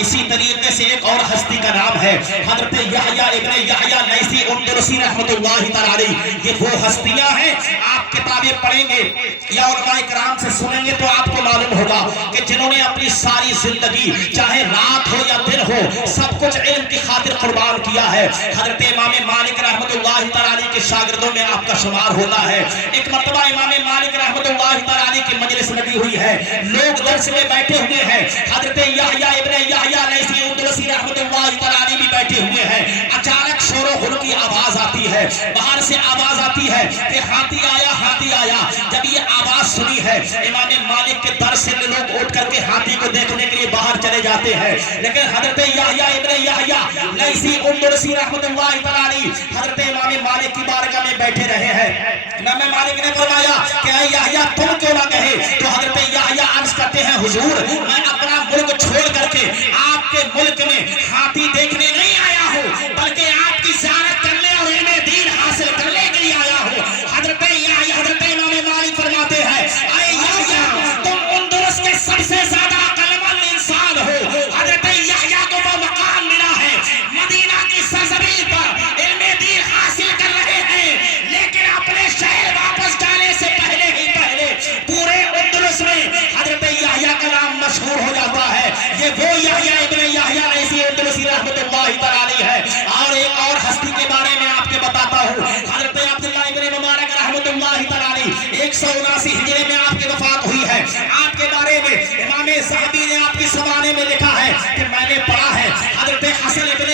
اسی طریقے سے ایک اور ہستی کا نام ہے حضرت یحییٰ ابن یحییٰ لیثی اندلسی رحمۃ اللہ تعالی علیہ. یہ وہ ہستیاں ہیں آپ کتابیں پڑھیں گے یا علماء کرام سے سنیں گے تو آپ کو معلوم ہوگا کہ جنہوں نے اپنی ساری زندگی چاہے رات ہو یا دن ہو سب کچھ علم کی خاطر قربان کیا ہے. حضرت امام مالک رحمۃ اللہ تعالی علیہ کے شاگردوں میں آپ کا شمار ہوتا ہے. ایک مرتبہ امام مالک رحمۃ اللہ تعالی علیہ کی مجلس لگی ہوئی ہے, لوگ درس میں بیٹھے ہوئے ہیں, حضرت یحییٰ ابن یحییٰ لیثی اندلسی رحمۃ اللہ تعالی علیہ بھی بیٹھے ہوئے ہیں. اچانک شور و غل کی آواز آتی ہے, باہر سے آواز آتی ہے کہ ہاتھی آیا ہاتھی آیا. جب یہ آواز سنی ہے امام مالک کے در سے لوگ اٹھ کر کے ہاتھی کو دیکھنے کے لیے باہر چلے جاتے ہیں, لیکن حضرت یحییٰ ابن یحییٰ لیثی اندلسی رحمۃ اللہ تعالی علیہ حضرت امام مالک کی بارگاہ میں بیٹھے رہے ہیں. امام مالک نے فرمایا کہ اے یحییٰ تم کیوں نہ کہے, تو حضرت یحییٰ عرض کرتے ہیں حضور میں اپنا ملک چھوڑ کر کے آپ کے ملک میں ہاتھی دیکھنے نہیں آیا ہوں بلکہ آپ کی زیارت کرنے اور علم دین حاصل کرنے کے لیے آیا ہوں. حضرت یحییٰ حضرت امام مالک فرماتے ہیں اے یحییٰ تم اندلس کے سب سے زیادہ عقل مند انسان ہو. حضرت یحییٰ کو وہ مقام ملا ہے مدینہ کی سرزمین پر علم دین حاصل کر رہے ہیں, لیکن اپنے شہر واپس جانے سے پہلے ہی پہلے پورے اندلس میں حضرت یحییٰ کا نام مشہور ہو جاتا ہے. یہ وہ یحییٰ ابن یحییٰ لیثی اندلسی رحمۃ اللہ تعالی علیہ ہے. اور ایک اور ہستی کے بارے میں آپ کو بتاتا ہوں, حضرت عبداللہ ابن مبارک رحمۃ اللہ تعالی علیہ 179 ہجری میں آپ کی وفات ہوئی ہے. آپ کے بارے میں امام ذہبی نے آپ کی زمانے میں لکھا ہے کہ میں نے پڑھا ہے حضرت حسن ابن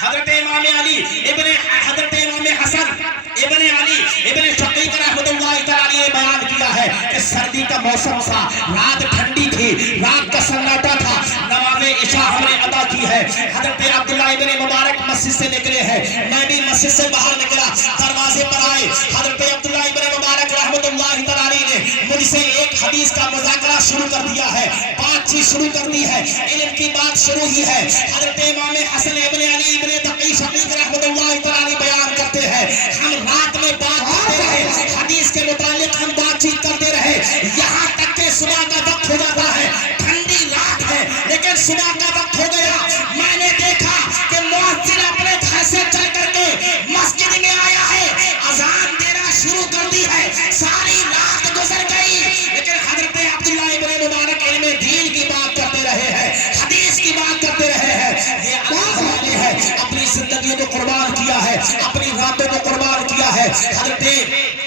حضرت امام علی ابن حضرت امام حسن ابن علی ابن شقیق رحمۃ اللہ تعالی نے بیان کیا ہے کہ سردی کا موسم تھا, رات ٹھنڈی تھی, رات کا سناٹا تھا, نماز عشاء ہم نے ادا کی ہے. حضرت عبداللہ ابن مبارک مسجد سے نکلے ہیں, میں بھی مسجد سے باہر نکلا, دروازے پر آئے حضرت عبداللہ ابن مبارک رحمۃ اللہ تعالی نے مجھ سے ایک حدیث کا مذاکرہ شروع کر دیا ہے, بات چیت شروع کر دی ہے, علم کی بات شروع ہی ہے. حضرت امام حسن ابن علی ابن تقی شقیق رحمۃ اللہ تعالی بیان کرتے ہیں ہم رات میں بات کرتے رہے, حدیث کے متعلق ہم بات چیت کرتے رہے, یہاں تک کہ صبح کا وقت ہو جاتا ہے. ٹھنڈی رات ہے لیکن صبح کا وقت ہو گیا. میں نے دیکھا کہ مؤذن اپنے گھر سے چل کر کے مسجد میں آیا ہے, اذان دینا شروع کر دی ہے. ساری رات گزر گئی لیکن حضرت عبداللہ ابن مبارک علم دین کی بات کرتے رہے ہیں, حدیث کی بات کرتے رہے ہیں. یہ اللہ والے ہیں, اپنی زندگی کو قربان کیا ہے, اپنی راتوں کو قربان کیا ہے. حضرت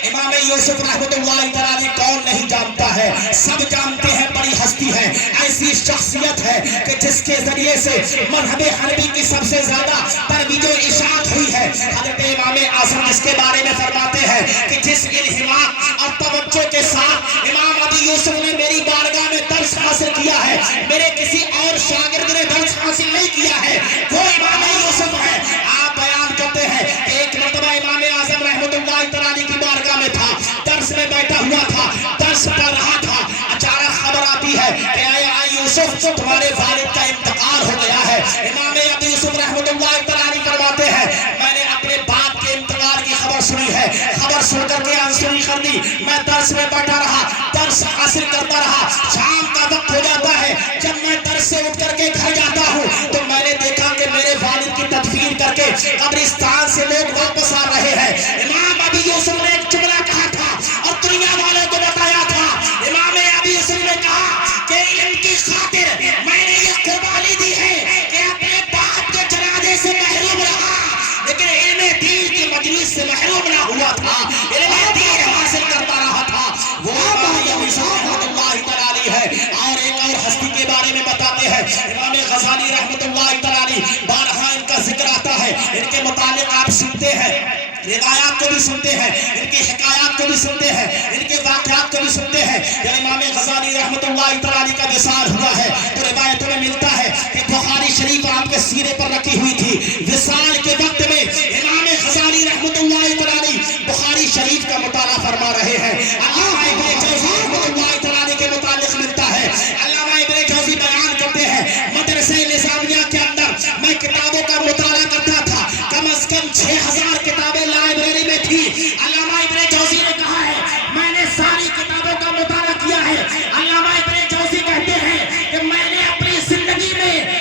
امام یوسف رحمۃ اللہ تعالی کون نہیں جانتا ہے, سب جانتے ہیں. بڑی ہستی ہے, ایسی شخصیت ہے کہ جس کے ذریعے سے مذہب حنبی کی سب سے زیادہ ترویج و اشاعت ہوئی ہے. حضرت امام اعظم جس کے بارے میں فرماتے ہیں کہ جس انہماک اور توجہ کے ساتھ امام ابی یوسف نے میری بارگاہ میں درس حاصل کیا ہے, میرے کسی اور شاگرد نے درس حاصل نہیں کیا ہے, وہ امام یوسف ہے. آپ بیان کرتے ہیں کہ ایک مرتبہ امام اعظم رحمۃ اللہ تعالی کی بارگاہ میں تھا, درس میں بیٹھا ہوا تھا, درس پڑھ رہا تھا. اچانک خبر آتی ہے کہ اے یوسف تمہارے والد کا انتقال ہو گیا ہے. امام ابی یوسف رحمۃ اللہ تعالی فرماتے ہیں میں نے اپنے باپ کے انتقال کی خبر سنی ہے, خبر سن کر کے آنسوئی کر دی. میں درس میں بیٹھا رہا, درس حاصل کرتا رہا. شام کا وقت ہو جاتا ہے, جب میں درس سے اٹھ کر کے گھر جاتا ہوں تو میں نے دیکھا کہ میرے والد کی تدفین کر کے قبرستان سے لوگ واپس آ رہے ہیں. امام ابی یوسف نے ایک جملہ کہا تھا اور دنیا والوں کو بتایا تھا. امام ابی یوسف نے کہا کہ علم کی خاطر میں نے یہ قربانی دی ہے کہ اپنے باپ کے جنازے سے محروم رہا لیکن علم دین کی مجلس سے محروم نہ ہوا تھا, علم دین حاصل کرتا رہا تھا. وہ امام ابی یوسف رحمۃ اللہ تعالی ہے. اور ایک اور ہستی کے بارے میں بتاتے ہیں امام غزالی رحمۃ اللہ تعالی, بارہا ان کا ذکر آتا ہے, ان کے متعلق آپ سنتے ہیں, روایات کو بھی سنتے ہیں, ان کی حکایات کو بھی سنتے ہیں, ان کے واقعات کو بھی سنتے ہیں. جب امام غزالی رحمۃ اللہ تعالی کا وصال ہوا ہے تو روایتوں میں ملتا ہے کہ بخاری شریف آپ کے سینے پر رکھی ہوئی تھی. وصال کے وقت میں امام غزالی رحمۃ اللہ تعالی بخاری شریف کا مطالعہ فرما رہے ہیں. علامہ ابن جوزی رحمۃ اللہ تعالی کے متعلق ملتا ہے, علامہ ابن جوزی بیان کرتے ہیں مدرسہ نظامیہ کے اندر میں کتابوں کا مطالعہ کرتا تھا, کم از کم 6000 کتابیں لائبریری میں تھی. علامہ ابن جوزی نے کہا ہے میں نے ساری کتابوں کا مطالعہ کیا ہے. علامہ ابن جوزی کہتے ہیں کہ میں نے اپنی زندگی میں